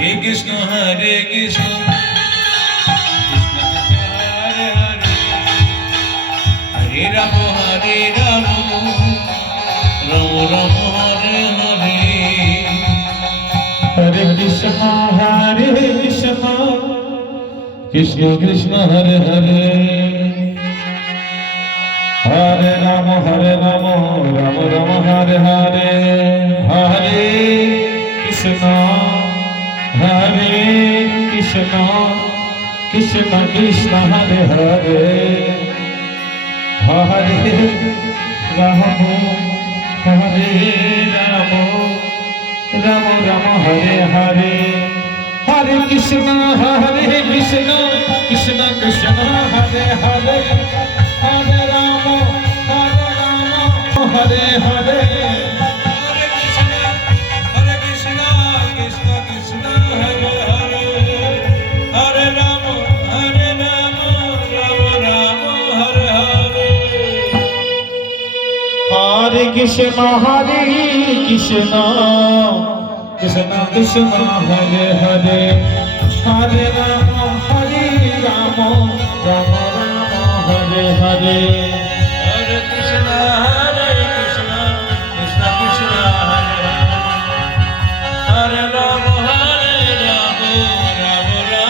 Krishna Hare Krishna Hare Ram Ram Ram Hare Hare Hare Krishna Krishna Krishna Hare Hare Hare Ram Ram Ram Hare Hare Hare Krishna Krishna Krishna Hare Hare Hare Ram Ram Ram Hare Hare Hare Krishna Krishna Krishna Hare Hare Hare Ram Hare Hare Hare Krishna Krishna Krishna Hare Hare Hare Ram Ram Ram Hare Hare Hare Krishna Krishna Krishna Hare Hare Ram Ram Ram Hare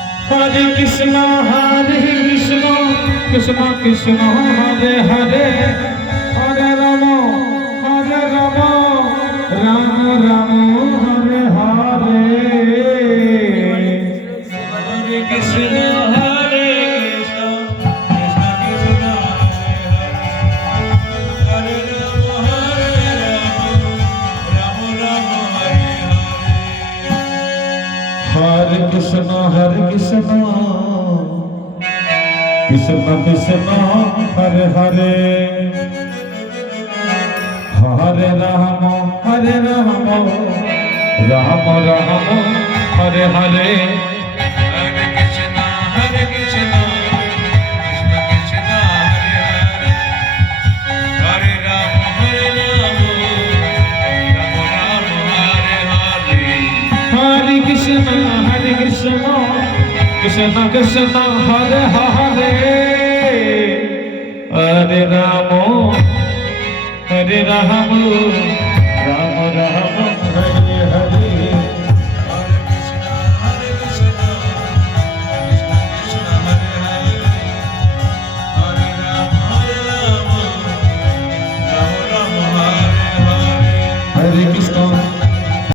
Hare Hare Krishna Krishna Krishna Hare Hare Hare Ram Ram Ram Hare Hare Hare Krishna Krishna Krishna Hare Hare Ram Ram Hare Hare Krishna Krishna Krishna Hare Hare Hare Ram Ram Ram Hare Hare Hare Krishna Krishna Krishna Hare Hare Hare Ram Ram Ram Hare Hare Hare Krishna Krishna Krishna Hare Hare Hare Ram